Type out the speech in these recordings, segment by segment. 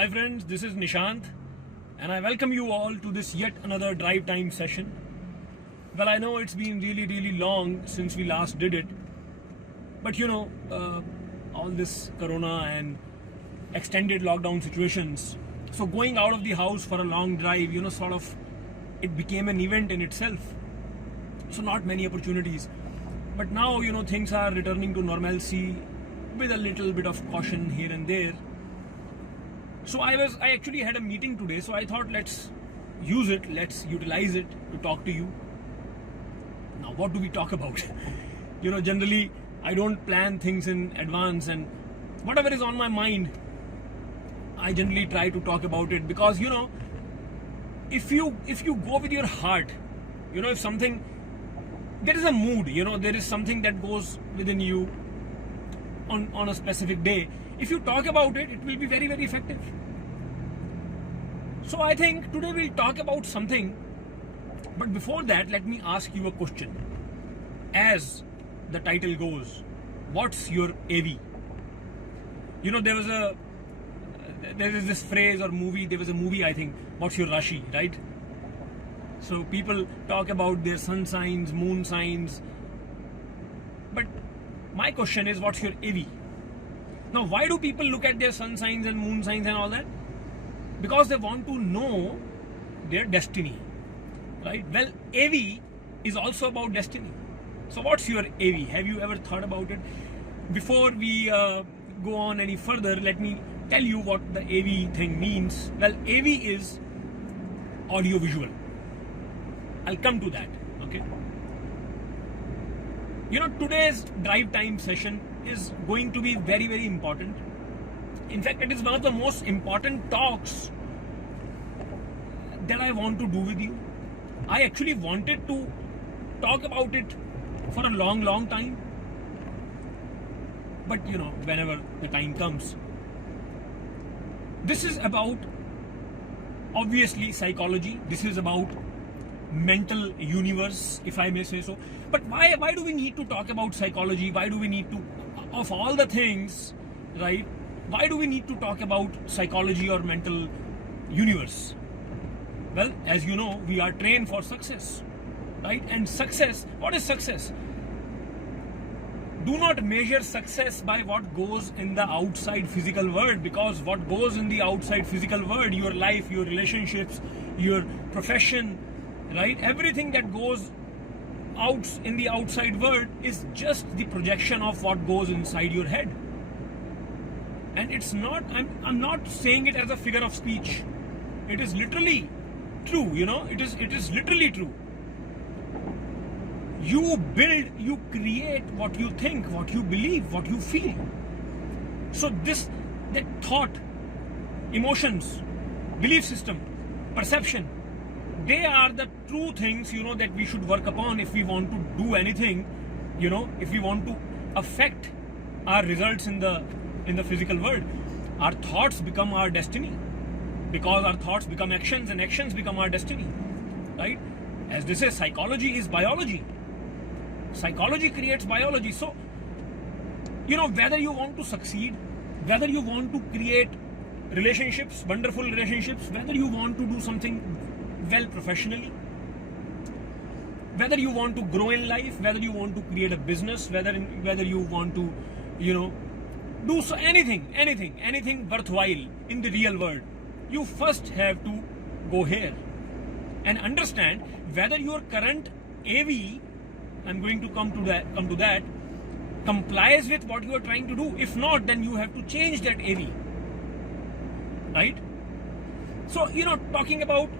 Hi friends, this is Nishant and I welcome you all to this yet another drive time session. Well, I know it's been really long since we last did it, but all this corona and extended lockdown situations, so going out of the house for a long drive, it became an event in itself. So not many opportunities, but now things are returning to normalcy with a little bit of caution here and there. So I actually had a meeting today, so I thought let's utilize it to talk to you. Now what do we talk about? Generally I don't plan things in advance, and whatever is on my mind I generally try to talk about it, because if you go with your heart, if something, there is a mood, there is something that goes within you on a specific day. If you talk about it, it will be very effective. So I think today we'll talk about something, but before that let me ask you a question. As the title goes, what's your AV? There is this phrase or movie, there was a movie, I think, what's your Rashi, right? So people talk about their sun signs, moon signs, but my question is, what's your AV? Now, why do people look at their sun signs and moon signs and all that? Because they want to know their destiny, right? Well, AV is also about destiny. So what's your AV? Have you ever thought about it? Before we go on any further, let me tell you what the AV thing means. Well, AV is audio visual. I'll come to that, okay? Today's drive time session is going to be very important. In fact, it is one of the most important talks that I want to do with you. I actually wanted to talk about it for a long time, but whenever the time comes. This is about, obviously, psychology. This is about mental universe, if I may say so. But why do we need to talk about psychology? Why do we need to, of all the things, right? Why do we need to talk about psychology or mental universe? Well, as you know, we are trained for success, right? And success, what is success? Do not measure success by what goes in the outside physical world, because what goes in the outside physical world, your life, your relationships, your profession, right? Everything that goes out in the outside world is just the projection of what goes inside your head. And it's not, I'm not saying it as a figure of speech. It is literally true, it is literally true. You build, you create what you think, what you believe, what you feel. So that thought, emotions, belief system, perception, they are the true things, that we should work upon if we want to do anything, if we want to affect our results in the physical world. Our thoughts become our destiny, because our thoughts become actions and actions become our destiny, right? As they say, psychology is biology. Psychology creates biology. So, whether you want to succeed, whether you want to create relationships, wonderful relationships, whether you want to do something well professionally, whether you want to grow in life, whether you want to create a business, whether you want to, do so, anything worthwhile in the real world, you first have to go here and understand whether your current AV, I'm going to come to that, complies with what you are trying to do. If not, then you have to change that AV, right? So, talking about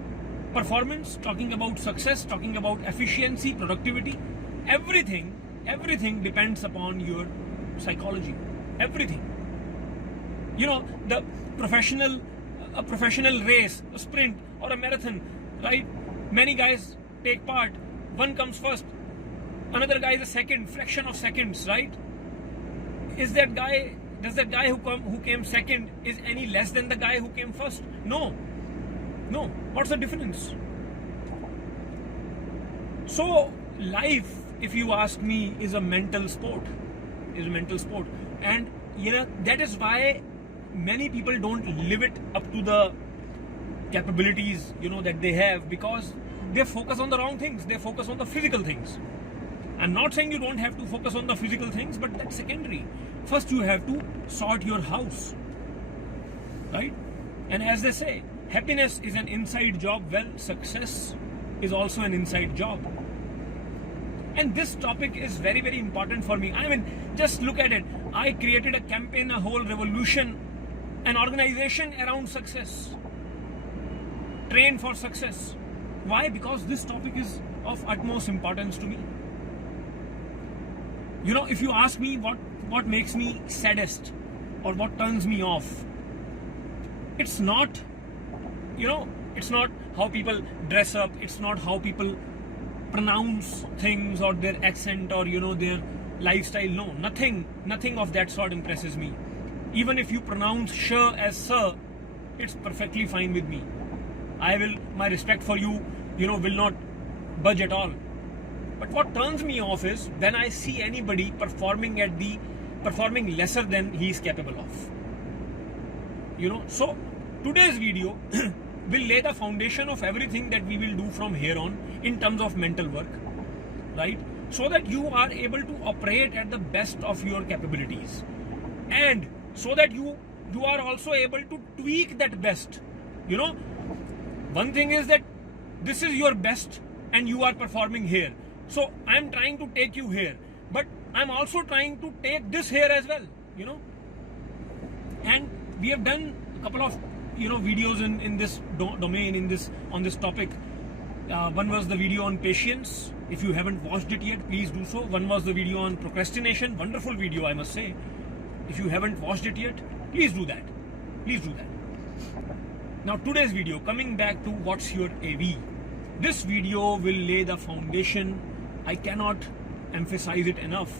performance, talking about success, talking about efficiency, productivity, everything depends upon your psychology. Everything. A professional race, a sprint or a marathon, right? Many guys take part. One comes first, another guy is a second, fraction of seconds, right? Does that guy who came second is any less than the guy who came first? No. What's the difference? So life, if you ask me, is a mental sport. And that is why many people don't live it up to the capabilities, that they have, because they focus on the wrong things. They focus on the physical things. I'm not saying you don't have to focus on the physical things, but that's secondary. First, you have to sort your house, right? And as they say, happiness is an inside job. Well, success is also an inside job. And this topic is very, very important for me. I mean, just look at it. I created a campaign, a whole revolution, an organization around success. Train for success. Why? Because this topic is of utmost importance to me. If you ask me what makes me saddest or what turns me off, it's not, it's not how people dress up, it's not how people pronounce things or their accent or, their lifestyle. No, nothing of that sort impresses me. Even if you pronounce sh as sir, it's perfectly fine with me. My respect for you, will not budge at all. But what turns me off is when I see anybody performing lesser than he is capable of. So today's video will lay the foundation of everything that we will do from here on in terms of mental work, right? So that you are able to operate at the best of your capabilities, and so that you are also able to tweak that best. One thing is that this is your best and you are performing here. So I'm trying to take you here, but I'm also trying to take this here as well, And we have done a couple of, videos in this domain, on this topic. One was the video on patience. If you haven't watched it yet, please do so. One was the video on procrastination. Wonderful video, I must say. If you haven't watched it yet, please do that. Please do that. Now today's video, coming back to what's your AV. This video will lay the foundation. I cannot emphasize it enough.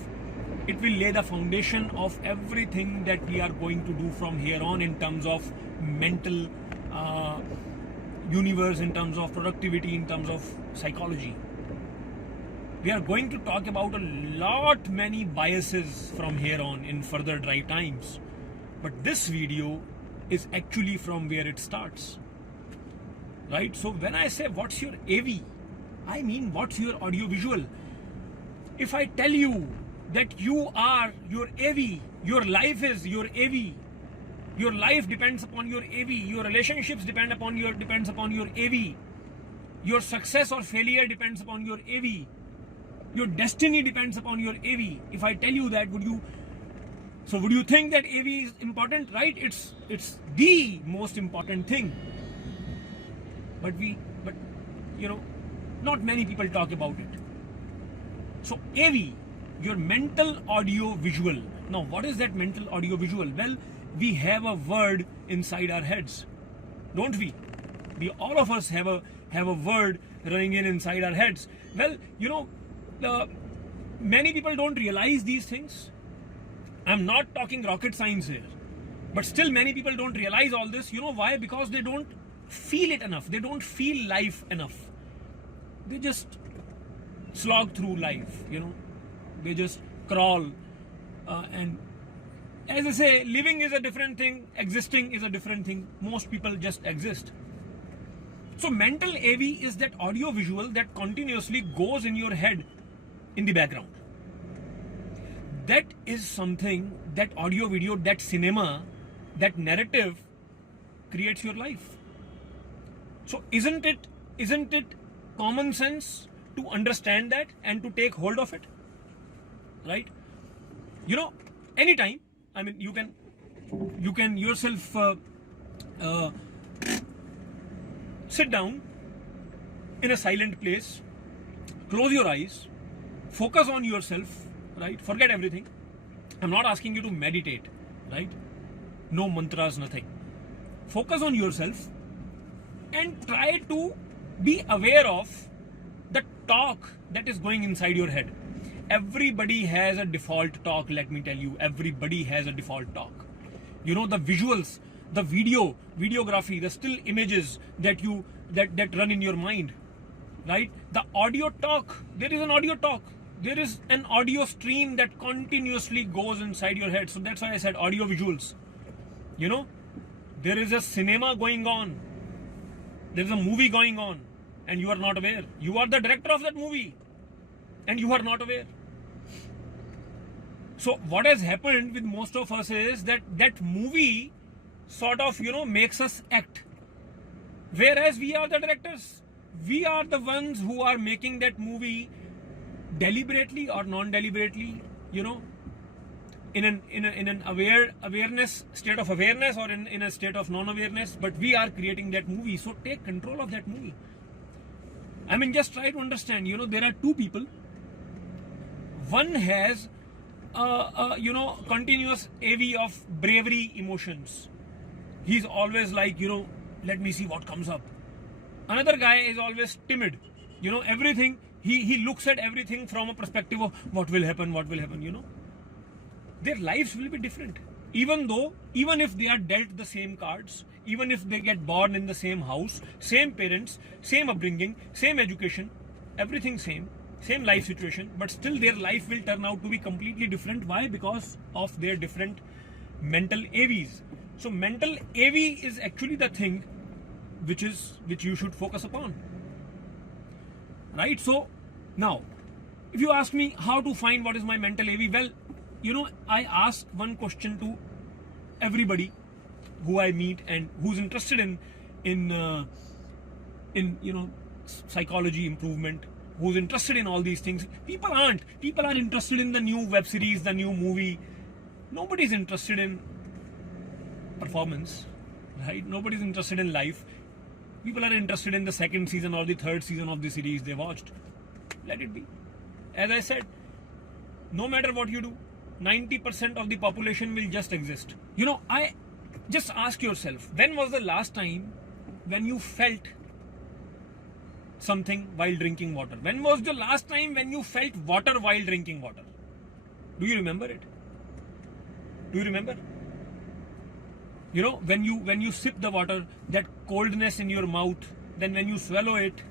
It will lay the foundation of everything that we are going to do from here on in terms of mental universe, in terms of productivity, in terms of psychology. We are going to talk about many biases from here on in further drive times. But this video is actually from where it starts. Right? So when I say what's your AV, I mean what's your audio visual. If I tell you that you are your AV, your life is your AV, your life depends upon your AV, your relationships depends upon your AV, your success or failure depends upon your AV, your destiny depends upon your AV. If I tell you that, would you think that AV is important? Right? It's the most important thing. But not many people talk about it. So AV, your mental audio visual. Now, what is that mental audio visual? Well, we have a word inside our heads, don't we? All of us have a word running inside our heads. Well, many people don't realize these things. I'm not talking rocket science here, but still many people don't realize all this. You know why? Because they don't feel it enough. They don't feel life enough. They just slog through life, They just crawl. And as I say, living is a different thing. Existing is a different thing. Most people just exist. So mental AV is that audio visual that continuously goes in your head in the background. That is something, that audio video, that cinema, that narrative creates your life. So isn't it common sense to understand that and to take hold of it? Right? Anytime, I mean, you can yourself sit down in a silent place, close your eyes, focus on yourself, right? Forget everything. I'm not asking you to meditate, right? No mantras, nothing. Focus on yourself and try to be aware of the talk that is going inside your head. Everybody has a default talk, let me tell you. Everybody has a default talk. The visuals, the videography, the still images that run in your mind, right? The audio talk, there is an audio talk. There is an audio stream that continuously goes inside your head. So that's why I said audio visuals. You know, there is a cinema going on, there is a movie going on, and you are not aware. You are the director of that movie, and you are not aware. So what has happened with most of us is that that movie sort of, makes us act. Whereas we are the directors. We are the ones who are making that movie deliberately or non-deliberately, in an awareness, state of awareness, or in a state of non-awareness, but we are creating that movie. So take control of that movie. I mean, just try to understand, there are two people. One has continuous AV of bravery emotions. He's always like, let me see what comes up. Another guy is always timid. Everything, he looks at everything from a perspective of what will happen, Their lives will be different. Even if they are dealt the same cards, even if they get born in the same house, same parents, same upbringing, same education, everything same life situation, but still their life will turn out to be completely different. Why? Because of their different mental AVs. So mental AV is actually the thing which you should focus upon. Right? So now, if you ask me how to find what is my mental AV, well, I ask one question to everybody who I meet and who's interested in psychology improvement, who's interested in all these things. People aren't. People are interested in the new web series, the new movie. Nobody's interested in performance, right? Nobody's interested in life. People are interested in the second season or the third season of the series they watched. Let it be. As I said, no matter what you do, 90% of the population will just exist. I just ask yourself, when was the last time when you felt something while drinking water? When was the last time when you felt water while drinking water? Do you remember it? Do you remember? When you sip the water, that coldness in your mouth, then when you swallow it,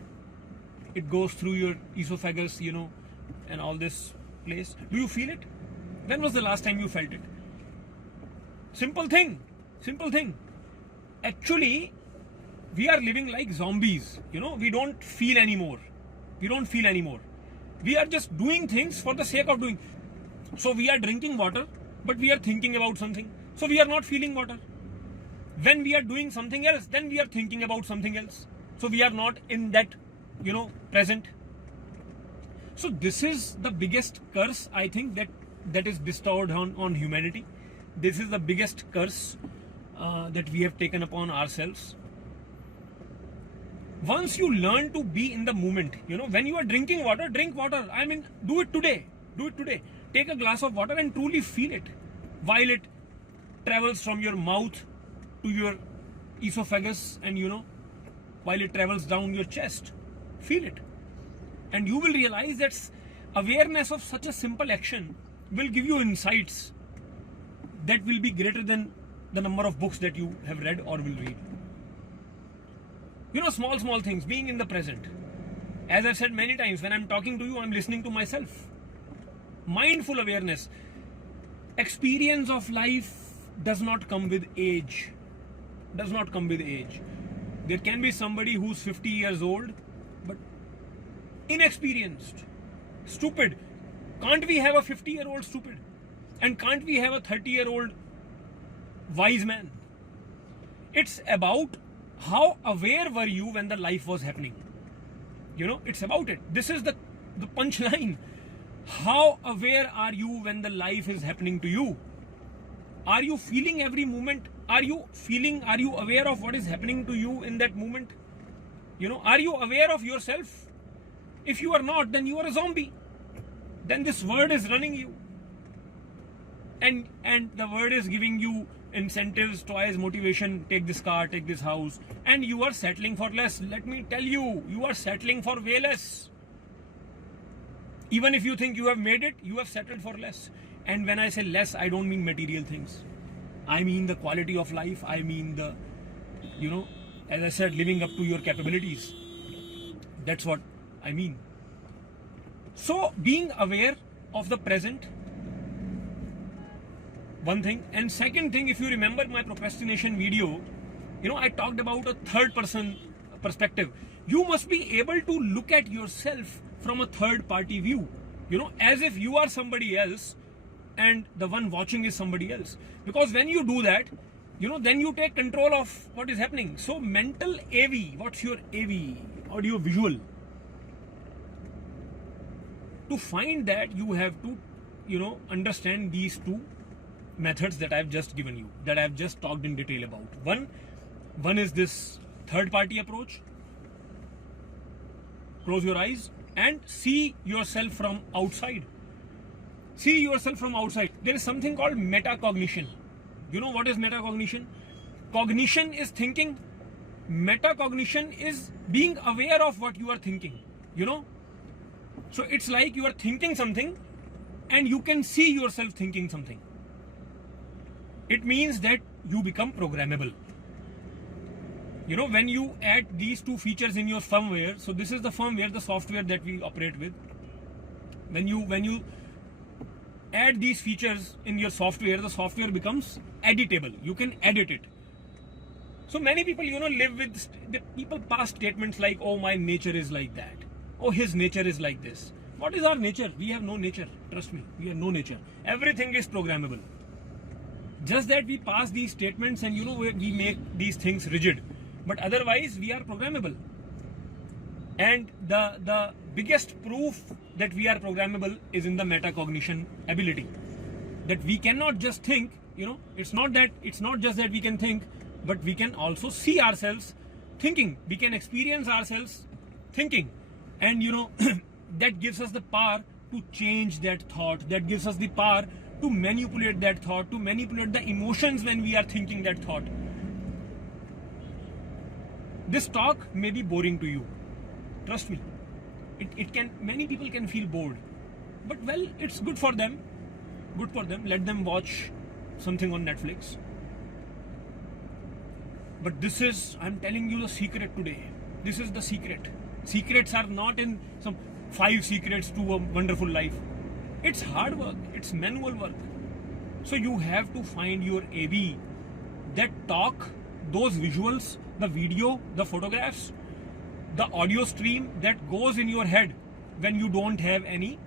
it goes through your esophagus, and all this place. Do you feel it? When was the last time you felt it? Simple thing. Actually, we are living like zombies. We don't feel anymore. We are just doing things for the sake of doing. So we are drinking water, but we are thinking about something. So we are not feeling water. When we are doing something else, then we are thinking about something else. So we are not in that, present. So this is the biggest curse, I think, that is bestowed on humanity. This is the biggest curse that we have taken upon ourselves. Once you learn to be in the moment, when you are drinking water, drink water. I mean, do it today. Take a glass of water and truly feel it while it travels from your mouth to your esophagus, and while it travels down your chest. Feel it. And you will realize that awareness of such a simple action will give you insights that will be greater than the number of books that you have read or will read. Small things, being in the present. As I've said many times, when I'm talking to you, I'm listening to myself. Mindful awareness. Experience of life does not come with age. There can be somebody who's 50 years old, but inexperienced, stupid. Can't we have a 50-year-old stupid? And can't we have a 30-year-old wise man? It's about how aware were you when the life was happening. It's about it. This is the punchline. How aware are you when the life is happening to you? Are you feeling every moment? Are you aware of what is happening to you in that moment? Are you aware of yourself? If you are not, then you are a zombie. Then this word is running you. And the word is giving you incentives, toys, motivation, take this car, take this house, and you are settling for less. Let me tell you, you are settling for way less. Even if you think you have made it, you have settled for less. And when I say less, I don't mean material things. I mean the quality of life. I mean the, as I said, living up to your capabilities. That's what I mean. So being aware of the present, One thing. And second thing, if you remember my procrastination video, I talked about a third person perspective. You must be able to look at yourself from a third party view, as if you are somebody else and the one watching is somebody else. Because when you do that, then you take control of what is happening. So mental AV, what's your AV? Audio visual. To find that, you have to, understand these two methods that I've just given you, that I've just talked in detail about. One is this third party approach. Close your eyes and see yourself from outside. See yourself from outside. There is something called metacognition. You know what is metacognition? Cognition is thinking. Metacognition is being aware of what you are thinking. So it's like you are thinking something and you can see yourself thinking something. It means that you become programmable. When you add these two features in your firmware, so this is the firmware, the software that we operate with. When you add these features in your software, the software becomes editable. You can edit it. So many people, live with people pass statements like, oh, my nature is like that. Oh, his nature is like this. What is our nature? We have no nature. Trust me, we have no nature. Everything is programmable. Just that we pass these statements and we make these things rigid. But otherwise, we are programmable. And the biggest proof that we are programmable is in the metacognition ability. That we cannot just think, it's not just that we can think, but we can also see ourselves thinking. We can experience ourselves thinking. And that gives us the power to change that thought. That gives us the power to manipulate that thought, to manipulate the emotions when we are thinking that thought. This talk may be boring to you. Trust me. Many people can feel bored. But well, it's good for them. Good for them. Let them watch something on Netflix. But I'm telling you the secret today. This is the secret. Secrets are not in some 5 secrets to a wonderful life. It's hard work. It's manual work. So you have to find your AV, that talk, those visuals, the video, the photographs, the audio stream that goes in your head when you don't have any,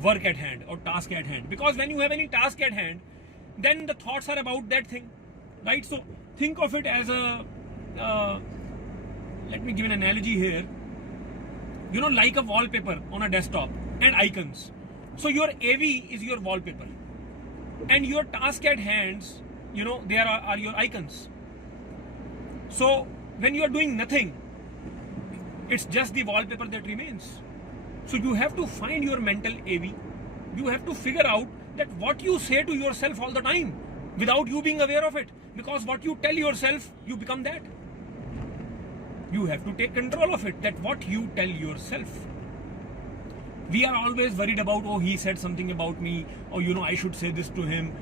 work at hand or task at hand. Because when you have any task at hand, then the thoughts are about that thing, right? So think of it as let me give an analogy here. Like a wallpaper on a desktop and icons. So your AV is your wallpaper. And your task at hands, there are your icons. So when you are doing nothing, it's just the wallpaper that remains. So you have to find your mental AV. You have to figure out that what you say to yourself all the time without you being aware of it. Because what you tell yourself, you become that. You have to take control of it, that what you tell yourself. We are always worried about, oh, he said something about me, or I should say this to him.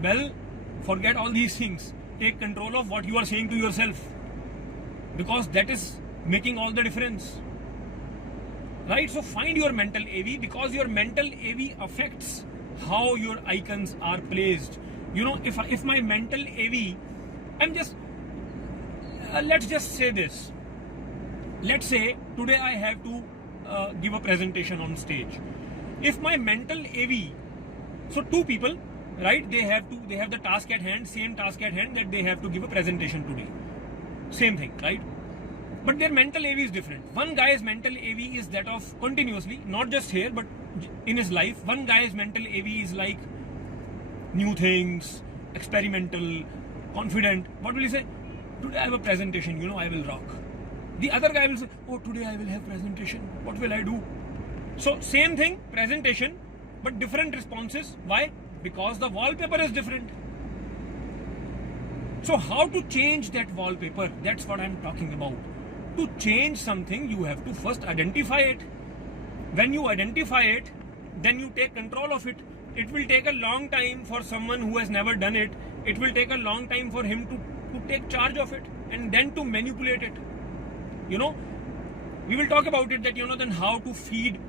Well, forget all these things. Take control of what you are saying to yourself. Because that is making all the difference. Right? So find your mental AV, because your mental AV affects how your icons are placed. If my mental AV, let's just say this. Let's say today I have to give a presentation on stage. If my mental AV, so 2 people, right? They have the task at hand, same task at hand, that they have to give a presentation today. Same thing, right? But their mental AV is different. One guy's mental AV is that of continuously, not just here, but in his life. One guy's mental AV is like new things, experimental, confident. What will he say? Today I have a presentation, I will rock. The other guy will say, oh, today I will have presentation. What will I do? So same thing, presentation, but different responses. Why? Because the wallpaper is different. So how to change that wallpaper? That's what I'm talking about. To change something, you have to first identify it. When you identify it, then you take control of it. It will take a long time for someone who has never done it. It will take a long time for him to take charge of it and then to manipulate it. We will talk about it, that then how to feed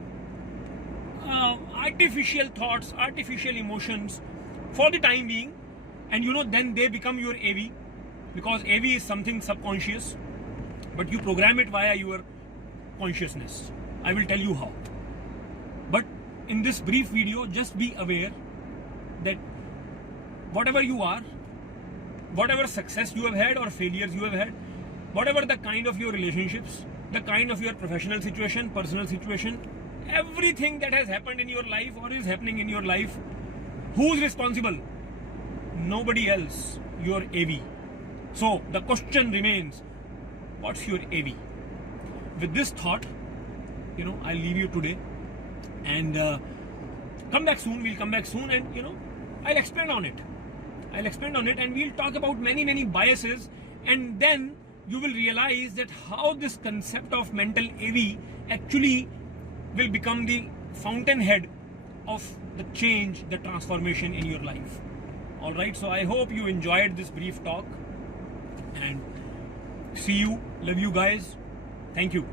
artificial thoughts, artificial emotions, for the time being, and then they become your AV, because AV is something subconscious, but you program it via your consciousness. I will tell you how. But in this brief video, just be aware that whatever you are, whatever success you have had or failures you have had, whatever the kind of your relationships, the kind of your professional situation, personal situation, everything that has happened in your life or is happening in your life, who's responsible? Nobody else. Your AV. So the question remains, what's your AV? With this thought, I'll leave you today, and come back soon. We'll come back soon, and I'll expand on it. And we'll talk about many biases, and then you will realize that how this concept of mental AV actually will become the fountainhead of the change, the transformation in your life. All right, so I hope you enjoyed this brief talk, and see you. Love you guys. Thank you.